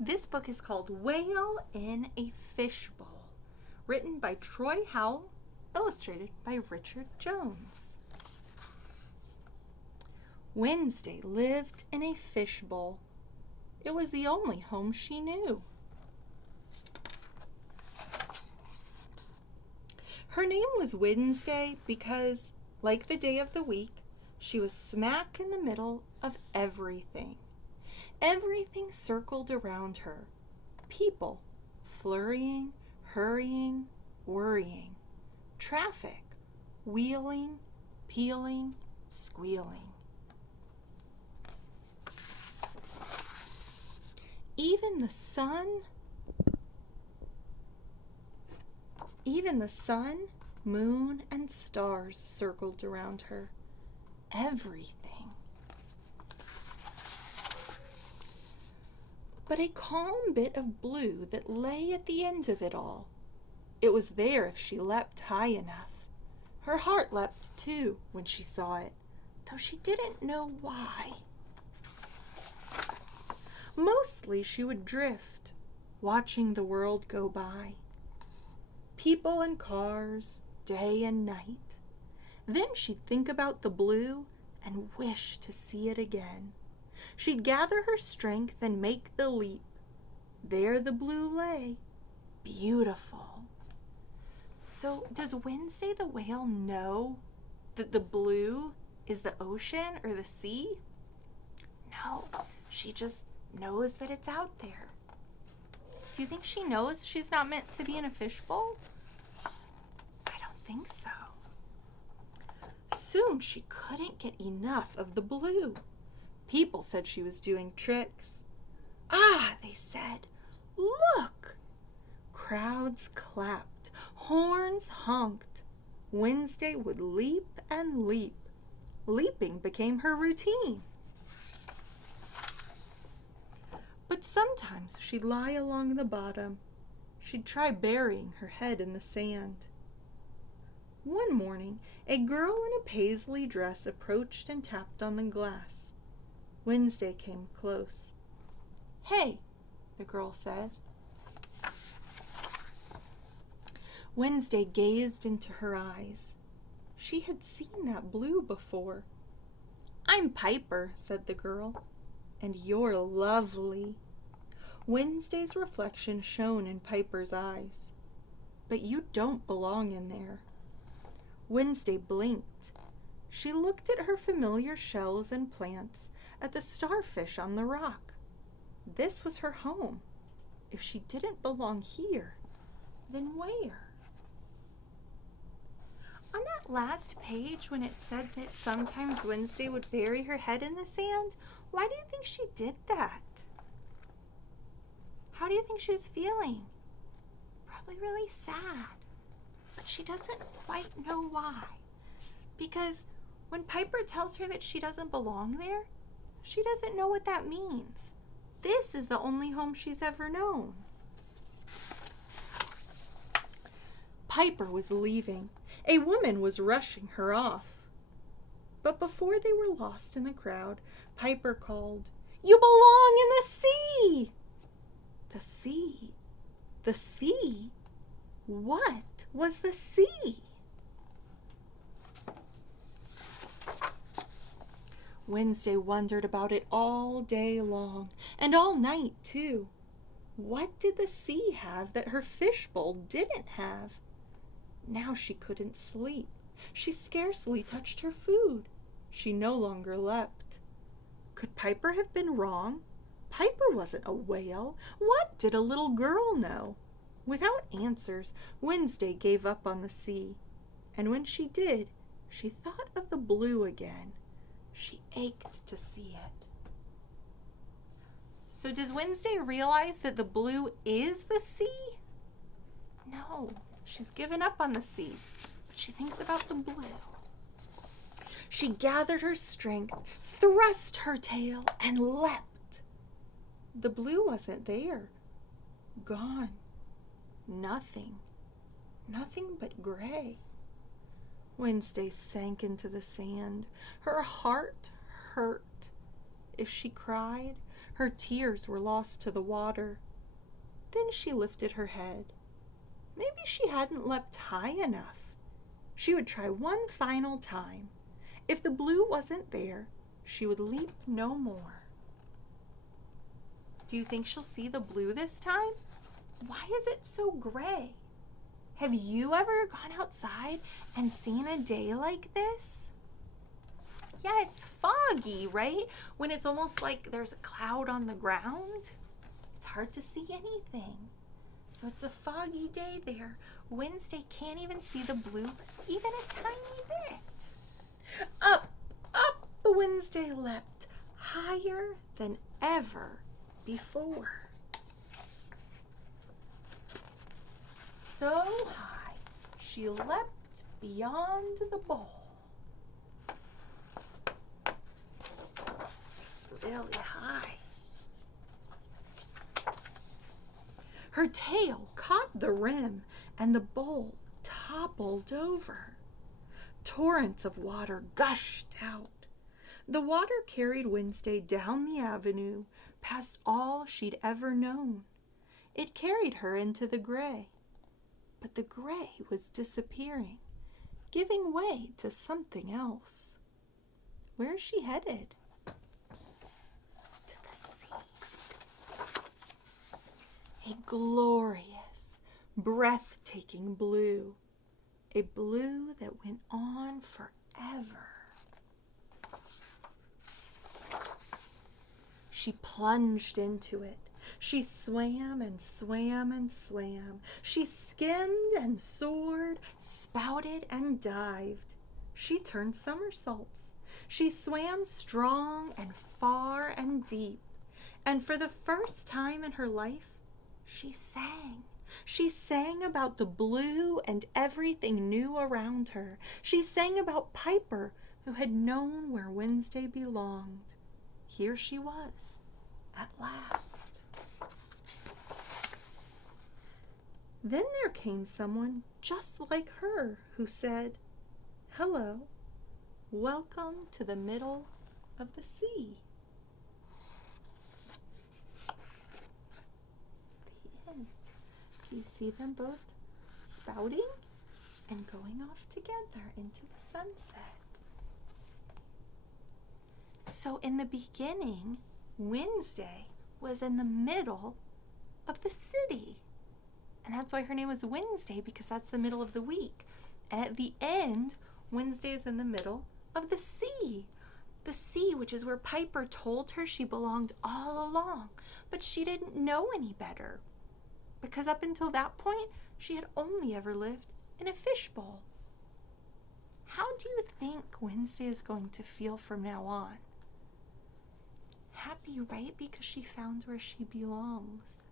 This book is called Whale in a Fishbowl, written by Troy Howell, illustrated by Richard Jones. Wednesday lived in a fishbowl. It was the only home she knew. Her name was Wednesday because, like the day of the week, she was smack in the middle of everything. Everything circled around her. People, flurrying, hurrying, worrying. Traffic, wheeling, peeling, squealing. Even the sun, moon, and stars circled around her. Everything. But a calm bit of blue that lay at the end of it all. It was there if she leapt high enough. Her heart leapt too when she saw it, though she didn't know why. Mostly she would drift, watching the world go by. People and cars, day and night. Then she'd think about the blue and wish to see it again. She'd gather her strength and make the leap. There the blue lay, beautiful. So does Wednesday the whale know that the blue is the ocean or the sea? No, she just knows that it's out there. Do you think she knows she's not meant to be in a fishbowl? I don't think so. Soon she couldn't get enough of the blue. People said she was doing tricks. Ah, they said, look! Crowds clapped, horns honked. Wednesday would leap and leap. Leaping became her routine. But sometimes she'd lie along the bottom. She'd try burying her head in the sand. One morning, a girl in a paisley dress approached and tapped on the glass. Wednesday came close. "Hey," the girl said. Wednesday gazed into her eyes. She had seen that blue before. "I'm Piper," said the girl, "and you're lovely." Wednesday's reflection shone in Piper's eyes. "But you don't belong in there." Wednesday blinked. She looked at her familiar shells and plants, at the starfish on the rock. This was her home. If she didn't belong here, then where? On that last page, when it said that sometimes Wednesday would bury her head in the sand, why do you think she did that? How do you think she was feeling? Probably really sad. But she doesn't quite know why. Because when Piper tells her that she doesn't belong there, she doesn't know what that means. This is the only home she's ever known. Piper was leaving. A woman was rushing her off. But before they were lost in the crowd, Piper called, "You belong in the sea!" The sea? The sea? What was the sea? Wednesday wondered about it all day long, and all night too. What did the sea have that her fishbowl didn't have? Now she couldn't sleep. She scarcely touched her food. She no longer leapt. Could Piper have been wrong? Piper wasn't a whale. What did a little girl know? Without answers, Wednesday gave up on the sea. And when she did, she thought of the blue again. She ached to see it. So does Wednesday realize that the blue is the sea? No, she's given up on the sea, but she thinks about the blue. She gathered her strength, thrust her tail, and leapt. The blue wasn't there. Gone. Nothing. Nothing but gray. Wednesday sank into the sand. Her heart hurt. If she cried, Her tears were lost to the water. Then she lifted her head. Maybe she hadn't leapt high enough. She would try one final time. If the blue wasn't there, she would leap no more. Do you think she'll see the blue this time? Why is it so gray? Have you ever gone outside and seen a day like this? Yeah, it's foggy, right? When it's almost like there's a cloud on the ground. It's hard to see anything. So it's a foggy day there. Wednesday can't even see the blue, even a tiny bit. Up, up, Wednesday leapt, higher than ever before. So high, she leapt beyond the bowl. It's really high. Her tail caught the rim, and the bowl toppled over. Torrents of water gushed out. The water carried Wednesday down the avenue, past all she'd ever known. It carried her into the gray. But the gray was disappearing, giving way to something else. Where is she headed? To the sea. A glorious, breathtaking blue. A blue that went on forever. She plunged into it. She swam and swam and swam. She skimmed and soared, spouted and dived. She turned somersaults. She swam strong and far and deep. And for the first time in her life, she sang. She sang about the blue and everything new around her. She sang about Piper, who had known where Wednesday belonged. Here she was, at last. Then there came someone just like her who said, "Hello, welcome to the middle of the sea." The end. Do you see them both spouting and going off together into the sunset? So in the beginning, Wednesday was in the middle of the city. And that's why her name was Wednesday, because that's the middle of the week. And at the end, Wednesday is in the middle of the sea. The sea, which is where Piper told her she belonged all along. But she didn't know any better. Because up until that point, she had only ever lived in a fishbowl. How do you think Wednesday is going to feel from now on? Happy, right? Because she found where she belongs.